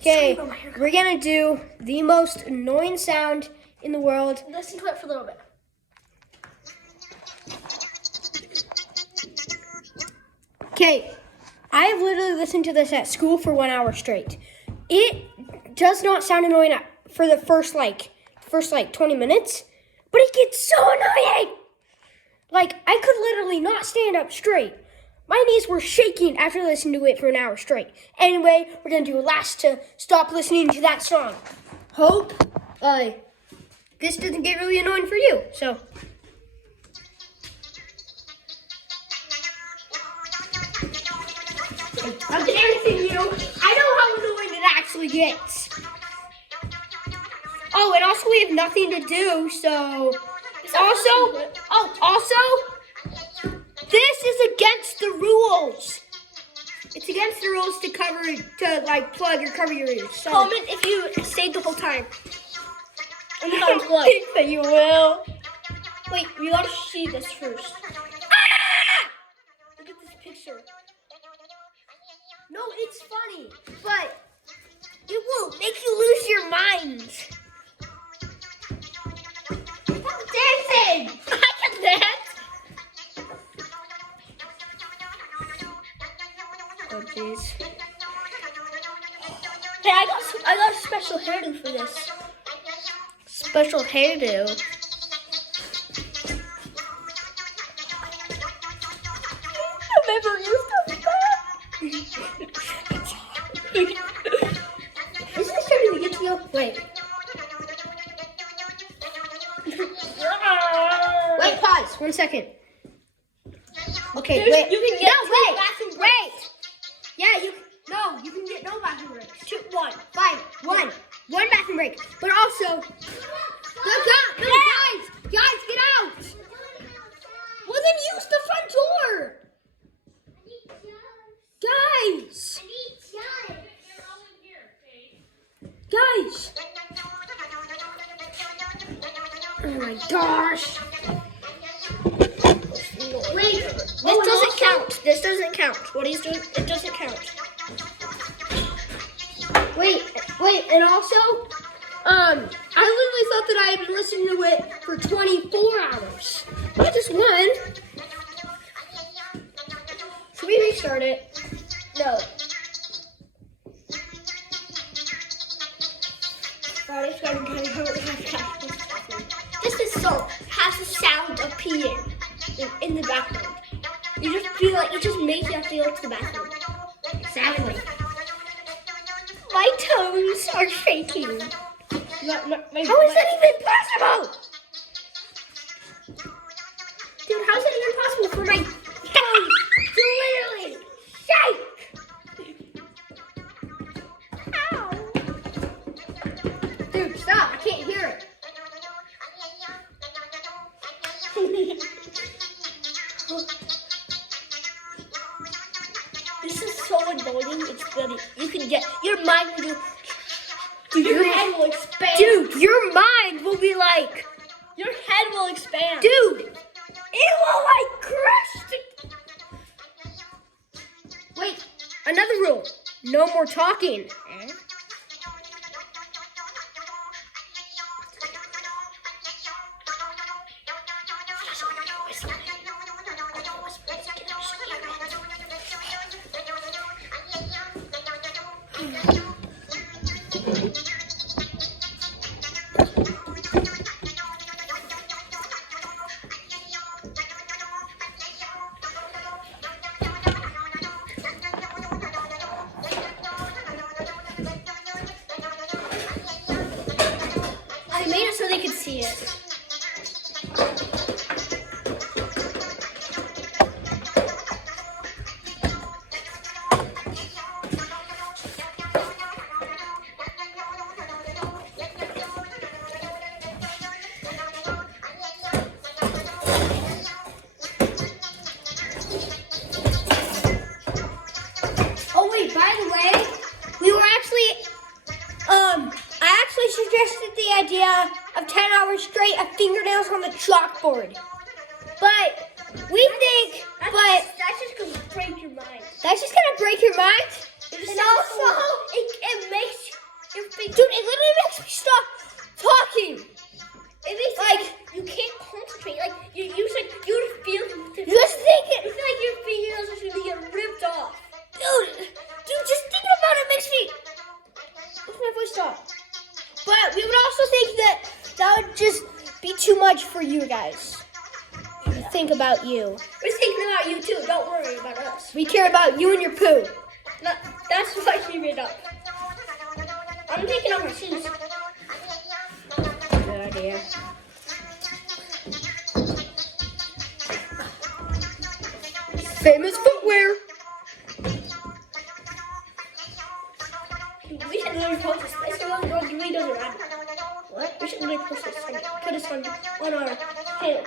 Okay, we're gonna do the most annoying sound in the world. Listen to it for a little bit. Okay, I have literally listened to this at school for 1 hour straight. It does not sound annoying for the first 20 minutes, but it gets so annoying. Like, I could literally not stand up straight. My knees were shaking after listening to it for 1 hour straight. Anyway, we're gonna do a last to stop listening to that song. Hope this doesn't get really annoying for you. So. I'm dancing you. I know how annoying it actually gets. Oh, and also we have nothing to do, so also, this is against the rules. It's against the rules to plug or cover your ears. So Comment if you stayed the whole time. And you got plug. that you will. Wait, we gotta see this first. Look at this picture. No, it's funny, but it will make you lose your mind. I'm dancing. I can dance. Oh, jeez. Hey, I got a special hairdo for this. Special hairdo. I've never used this. Is this starting to get to you? Wait. Wait, pause. 1 second. Okay, wait. You can get no, wait. bathroom breaks. Wait. Yeah, you can get no bathroom breaks. One bathroom break. But also, guys, get out. Well, then use the front door. Guys. Oh my gosh. Wait, This doesn't count. What he's doing, it doesn't count. Wait, and also, I literally thought that I had been listening to it for 24 hours. Not just one. Should we restart it? No. This is has the sound of peeing in the bathroom. You just feel like it just makes you have to go to the bathroom. Exactly. My toes are shaking. How is that even possible? Dude, how is it even possible for my toes to literally shake? Ow. Dude, stop. I can't hear it. This is so annoying. It's funny. You can get your mind will Your head will expand. Dude, your mind will be like, Your head will expand. dude, it will crush. Wait, another rule. No more talking. I made it so they could see it. Oh wait, by the way, I actually suggested the idea of 10 hours straight of fingernails on the chalkboard. But we think, That's just gonna break your mind. that's just gonna break your mind. And also, it makes speak. Dude, it literally makes me stop talking. It makes like you can't concentrate. Like you feel. You just think it. You feel like your fingernails are gonna get ripped off. Dude, just thinking about it makes my voice stop. But we would also think that would just be too much for you guys. Think about you. We're thinking about you too. Don't worry about us. We care about you and your poo. No, that's why he made up. I'm taking off my shoes. Good idea. Famous footwear. We should literally post this. This little girl really doesn't run. What? We should literally post this. Put this on our channel.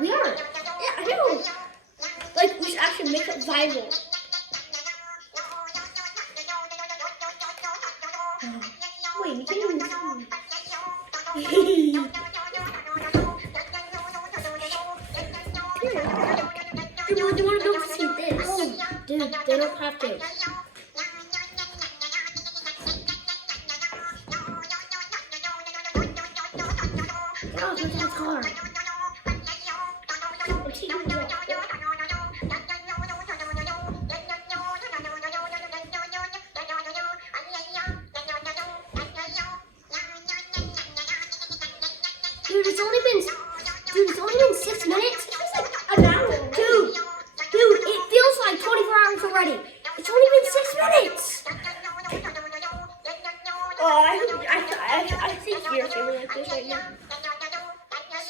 We are. Yeah, I know. Like, we should actually make it viral. Wait, we can't even Dude, do you want to go see this? Dude, they don't have to. Oh, look at that car. I'm taking it off. Dude, it's only been 6 minutes. It's like an hour. Dude, it feels like 24 hours already. It's only been 6 minutes. Oh, I think you're feeling like this right now.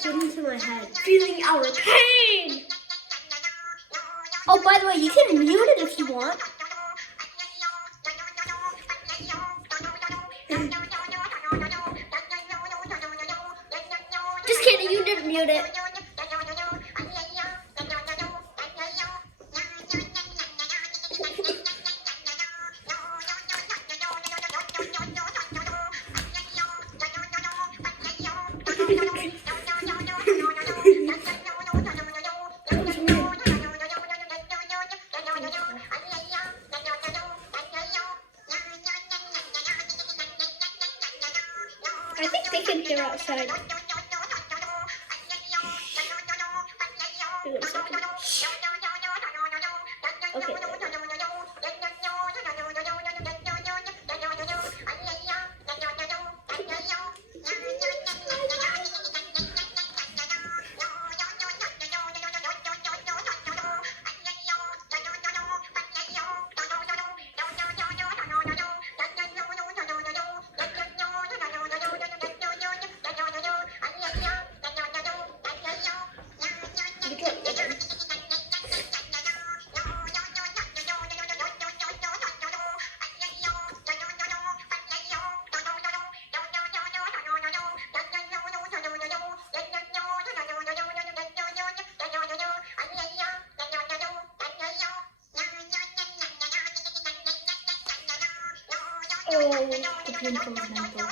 Get into my head. Feeling our pain. Oh, by the way, you can mute it if you want. Just kidding, you didn't mute it. I think they can hear outside. Wait 1 second. Okay. Oh, the painful example.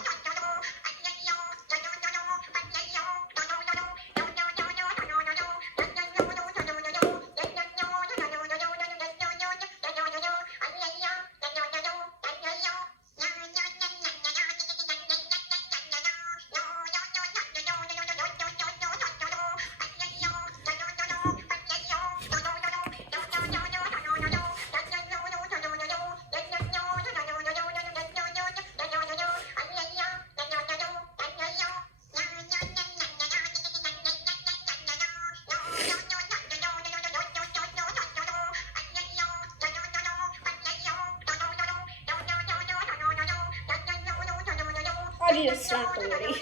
I need to slap already.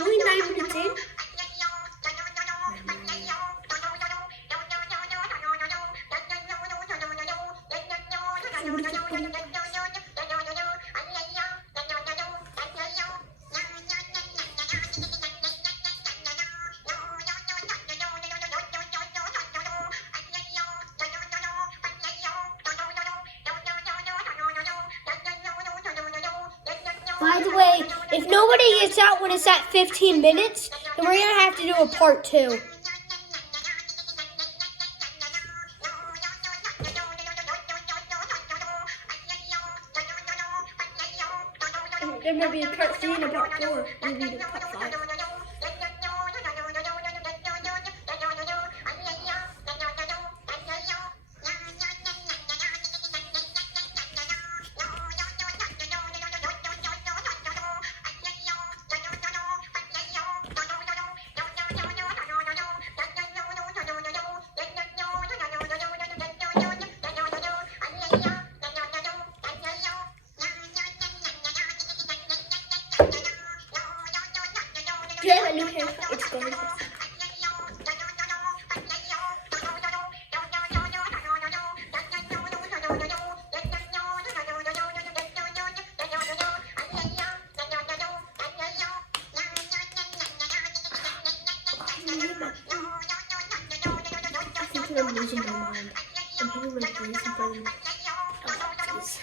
Only 9 minutes in. By the way, if nobody gets out when it's at 15 minutes, then we're going to have to do a part 2. there might be a part 3 and a part 4. Maybe the part 5. Do you have a new haircut? It's gorgeous. I think I'm losing my mind. I'm hitting my face in front of me. Oh, jeez.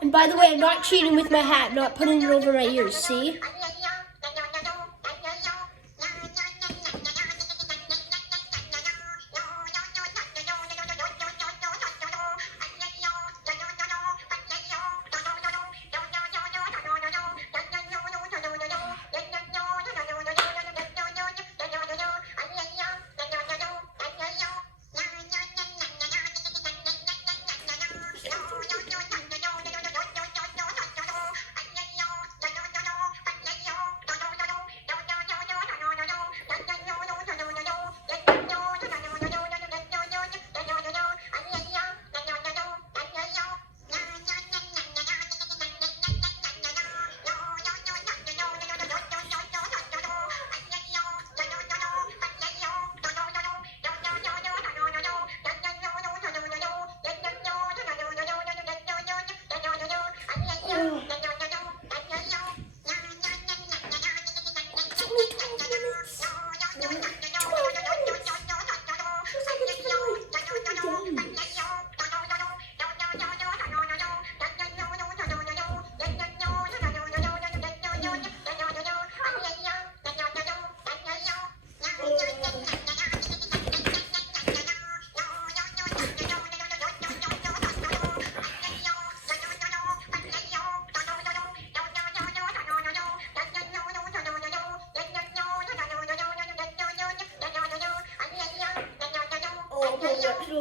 And by the way, I'm not cheating with my hat, not putting it over my ears, see?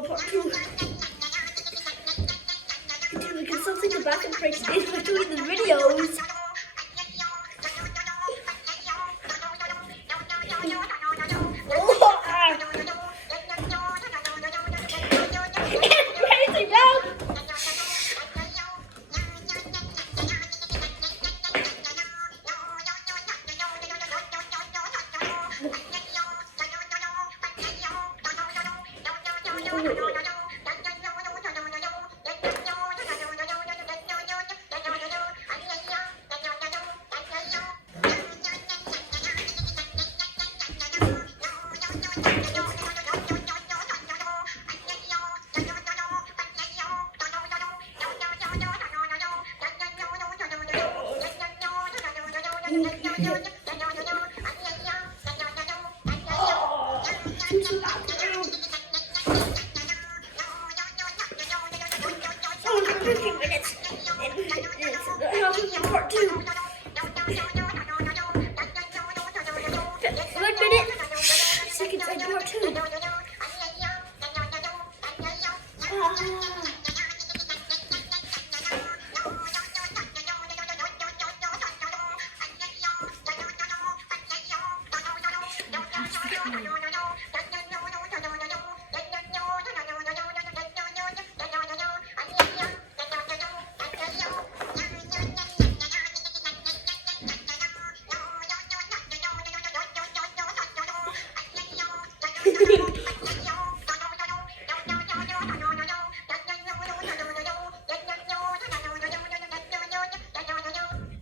Part 2. Dude, we can still take the bathroom breaks if we're doing the videos. Crazy, bro. Part 2. 1 minute, seconds and part 2.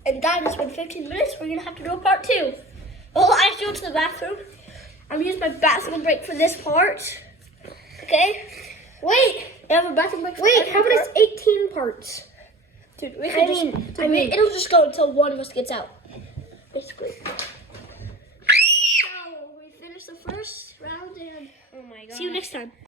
And that has been 15 minutes. We're gonna have to do a part 2. Well, I have to go to the bathroom. I'm gonna use my bathroom break for this part. Okay? Wait, I have a bathroom break. For wait. every How about part. it's 18 parts? Dude, we can it'll just go until one of us gets out. Basically. So we finished the first round and Oh my god. see you next time.